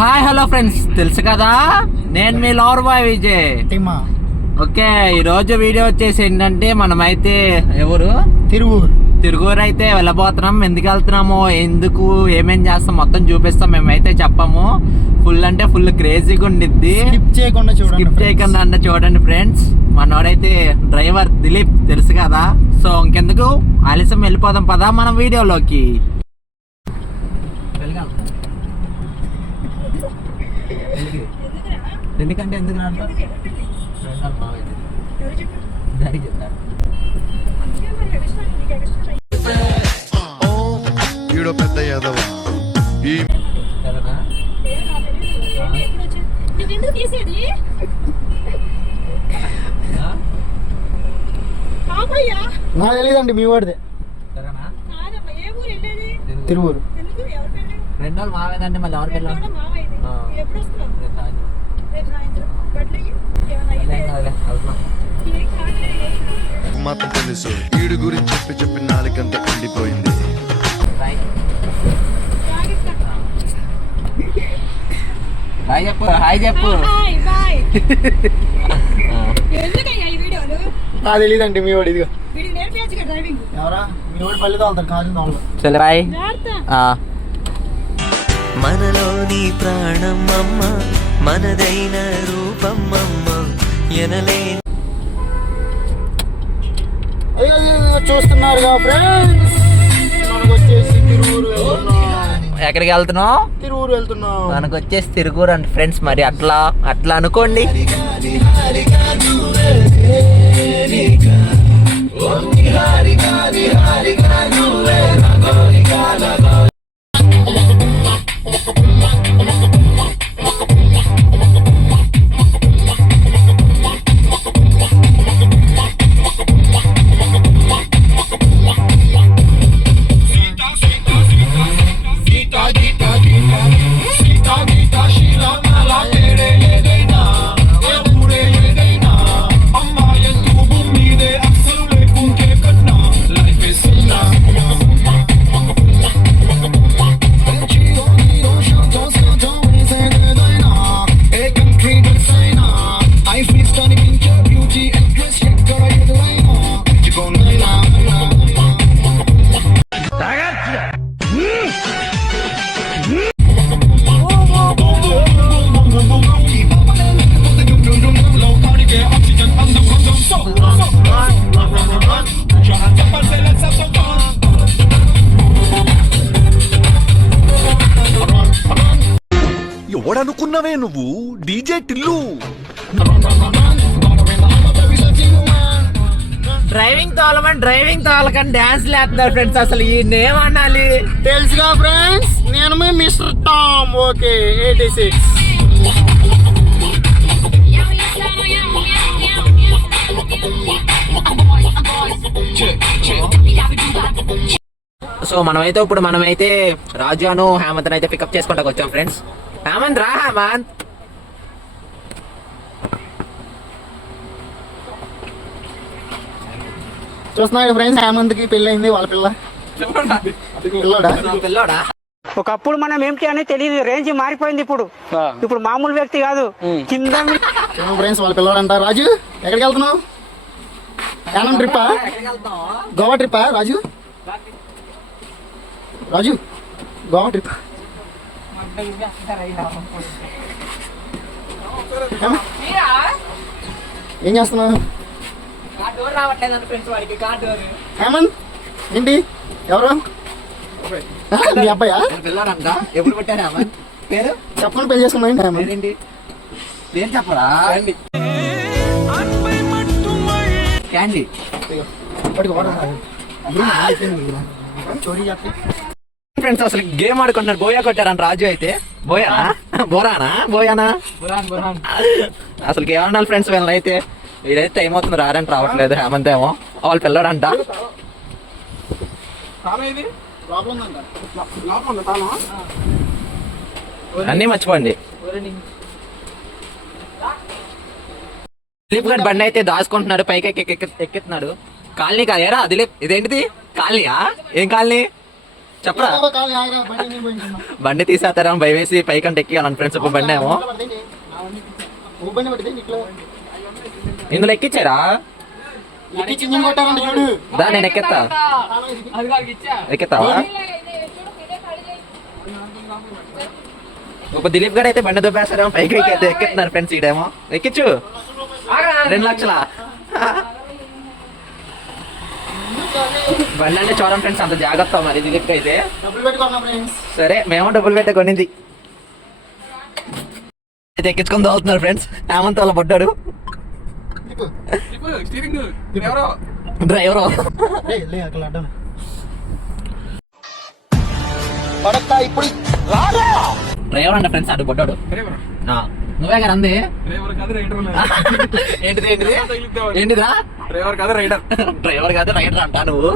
Hi hello friends, తెలుసు కదా నేను మీ లవర్ బాయ్ విజయ్. ఓకే, ఈరోజు వీడియో వచ్చేసి ఏంటంటే మనమైతే ఎవరు తిరుగూరు అయితే వెళ్ళబోతున్నాం. ఎందుకు వెళ్తున్నామో, ఎందుకు, ఏమేం చేస్తాం మొత్తం చూపిస్తాం. మేమైతే చెప్పాము. ఫుల్ అంటే ఫుల్ క్రేజీగా ఉండిద్ది. స్కిప్ చేయకుండా అంటే చూడండి ఫ్రెండ్స్. మనోడైతే డ్రైవర్ దిలీప్, తెలుసు కదా. సో ఇంకెందుకు ఆలస్యం, వెళ్ళిపోదాం పదా మనం వీడియోలోకి. ఎందుకంటే ఎందుకు ఈడో పెద్ద యాదవ్ నాకు తెలియదండి, మీ వాడిదే. తిరువూరు 2 రోజులు మావేదండి. మళ్ళీ ఎవరికి వెళ్ళాం మాత్రం తెలుసు. ఈడు గురించి చెప్పి నాలుగంతా ఎండిపోయింది. హాయ్ చెప్పు, హాయ్ చెప్పు. నాకు తెలియదండి, మీ వాడు. ఇదిగో ఎవరా మీ వాడు పల్లె తోలుతారు కాదు. చల్ బాయ్. మనలోని ప్రాణం అమ్మ, మనదైన రూపం అమ్మ, ఎనలే. చూస్తున్నారు ఫ్రెండ్స్, మనకు వచ్చేసి తిరువూరు వెళ్తున్నాం. ఎక్కడికి వెళ్తున్నావు? తిరువూరు వెళ్తున్నాం. మనకు వచ్చేసి తిరుగూరు అండి ఫ్రెండ్స్. మరి అట్లా అట్లా అనుకోండి. ఎవడనుకున్నవే నువ్వు? డీజే టిల్లు. డ్రైవింగ్ తోలకని డాన్స్ లేస్తున్నారు ఫ్రెండ్స్. అసలు ఈ నేమ్ అనాలి తెలుసుగా ఫ్రెండ్స్, నేను మీ మిస్టర్ టామ్. ఓకే 86. సో మనమైతే రాజును హేమంత్ అయితే పికప్ చేసుకుంటా వచ్చాం ఫ్రెండ్స్. హేమంత్ రా, హేమంత్. చూస్తున్నాడు ఫ్రెండ్స్, హేమంత్కి పెళ్ళయింది. వాళ్ళ పిల్లోడా. ఒకప్పుడు మనం ఏంటి అని తెలియదు, రేంజ్ మారిపోయింది. ఇప్పుడు మామూలు వ్యక్తి కాదు. కింద ఫ్రెండ్స్ వాళ్ళ పిల్లడంట. రాజు ఎక్కడికి వెళ్తున్నావు? యానం ట్రిప్పా? గోవా ట్రిప్పా రాజు? గోవా ట్రిప్. ఏం చేస్తున్నావు? హేమంత్ ఏంటి? ఎవరు? మీ అబ్బాయా? ఎప్పుడు పెట్టారు హేమంత్ పేరు? చెప్పండి, పెళ్లి చేసుకున్నాండి. హేమంత్ పేరు చెప్పరా? క్యాండీ. ఫ్రెండ్స్ అసలు గేమ్ ఆడుకుంటున్నారు. బోయా కొట్టారని రాజు అయితే. బోయానా అసలు ఏమన్నారు ఫ్రెండ్స్ వీళ్ళని అయితే. వీడైతే టైం అవుతుంది, రారంటే రావట్లేదు. హేమంత్ ఏమో వాళ్ళ పిల్లడంట. అన్నీ మర్చిపోండి. దిలీప్ గారి బండి అయితే దాచుకుంటున్నాడు, పైకి ఎక్కెత్తున్నాడు. కాలనీ కాదేరా దిలీప్? ఇదేంటిది కాలనీయా? ఏం కాలనీ? చెప్పరా బండి తీసేస్తారా భయం వేసి పైకంటే ఎక్కియాలని ఫ్రెండ్స్ ఒక బండి ఏమో ఇందులో ఎక్కించారా దా నేను ఎక్కెత్తా ఎక్కెత్తావా ఒక దిలీప్ గారు అయితే బండి దొబ్బేస్తారేమో పైకి అయితే ఎక్కెత్తున్నారు ఫ్రెండ్స్ ఈడేమో ఎక్కించు 2 లక్షలా బండి అంటే చూడండి ఫ్రెండ్స్ అంత జాగ్రత్త మరి దిలీప్ అయితే సరే మేము డబ్బులు పెట్టే కొనింది అయితే ఎక్కించుకొని తోలుతున్నారు ఫ్రెండ్స్ హేమంత్ వాళ్ళ పడ్డాడు డ్రైవర్ డ్రైవర్ అంట ఫ్రెండ్స్ అటు పడ్డాడు నువ్వే కదా అంది ఏంటిది ఏంటిది ఏంటిదా డ్రైవర్ కాదు రైడర్ డ్రైవర్ కాదు రైడర్ అంట నువ్వు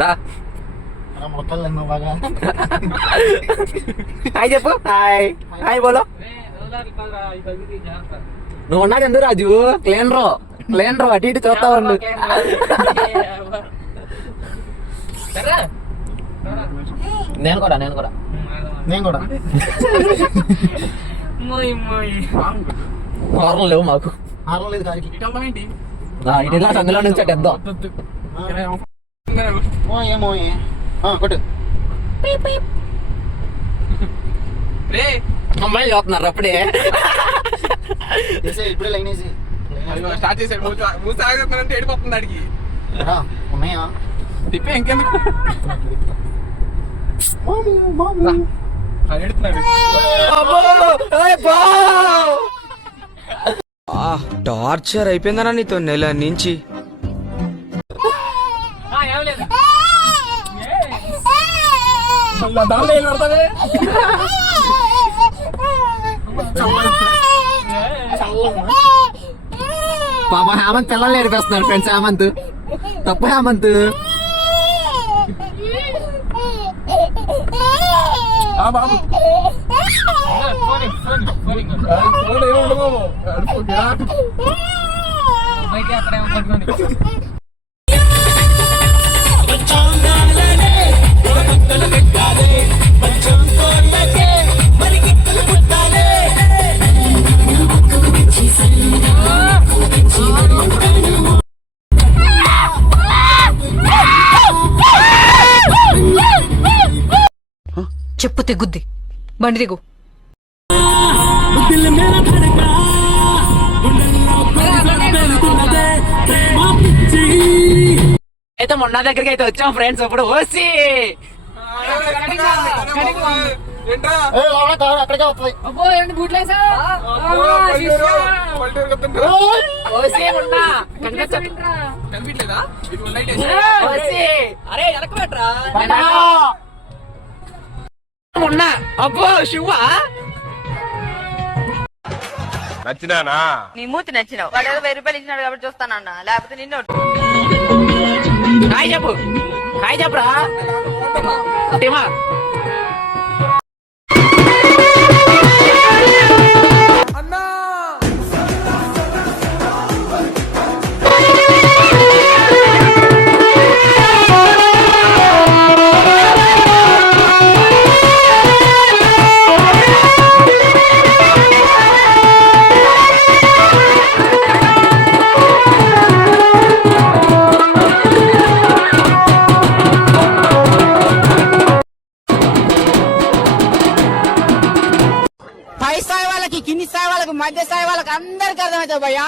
రా హాయ్ చెప్పు హాయ్ హాయ్ బోలో నువ్వు ఉన్నాక ఎందుకు రాజు క్లీనర్ అటు ఇటు చూస్తా ఉండు నేను కూడా హార్న్ లేవు మాకు ఇటు అందులో నుంచి అటు ఎద్దాం అమ్మాయిలు చూస్తున్నారు అప్పుడే ఇప్పుడే లైన్ వేసి స్టార్ట్ చేశాడు మూసి ఆగుతుందంటే ఏడిపోతుంది అడిగి ఉన్నాయా తిప్పే ఇంకెందుకు ఎడుతున్నాడు టార్చర్ అయిపోయిందనా నీతో నెల నుంచి దాంట్లో ఏం పడతావే పాప హేమంత్ పిల్లల్ని ఏడిపిస్తున్నారు ఫ్రెండ్స్ హేమంత్ తప్పు హేమంత్ బాబు చెప్పు తెగుద్ది బండి దిగు అయితే మొన్న దగ్గరికి అయితే వచ్చాం ఫ్రెండ్స్ ఇప్పుడు ఓసి అక్కడికే వస్తుంది ఓసి మొన్న కనిపించలేదా ఓసి అరే వెనక పెట్టరా మొన్న అబ్బో శివ నచ్చినానా నీ మూతి నచ్చినావు వాడు ఏదో 1000 రూపాయలు ఇచ్చినాడు కాబట్టి చూస్తానన్నా లేకపోతే నిన్ను హాయ్ చెప్పు హాయ్ చెప్పురా టీమా కింది స్థాయి వాళ్ళకి మధ్య స్థాయి వాళ్ళకి అందరికి అర్థమవుతుంది భయ్యా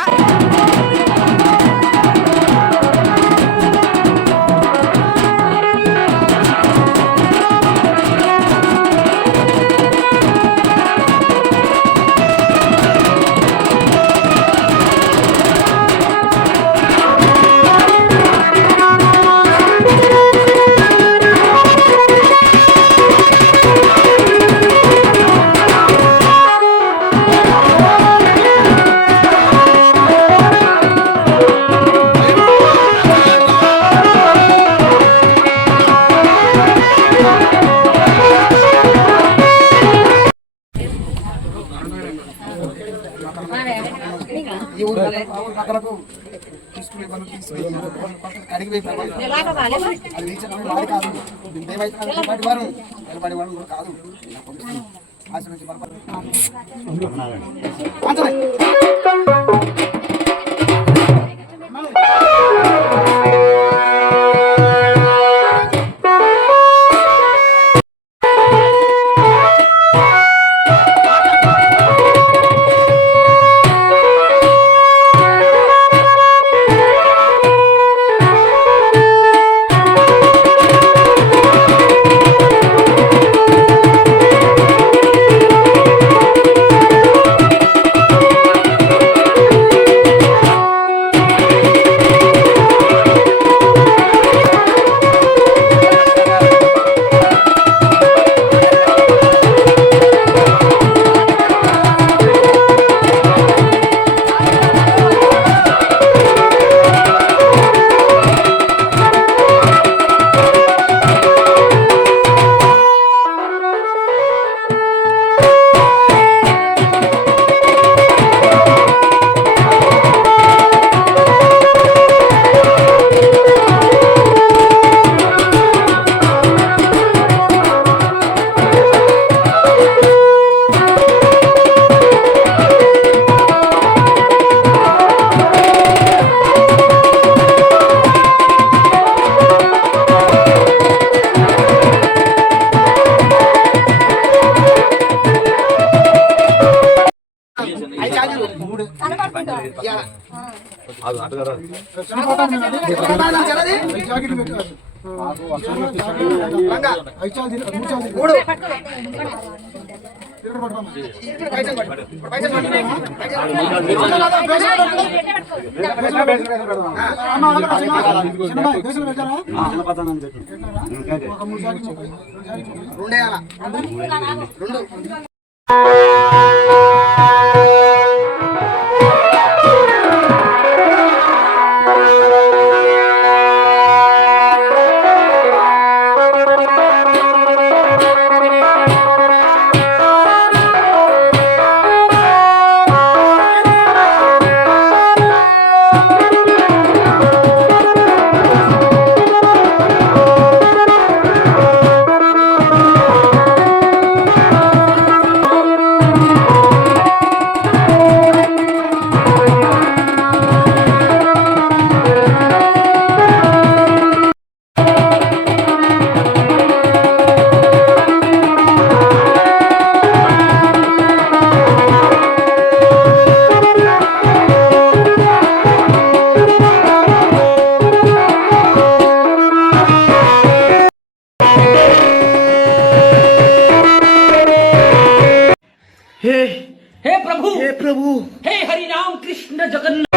हे प्रभु हे हरि राम कृष्ण जगन्नाथ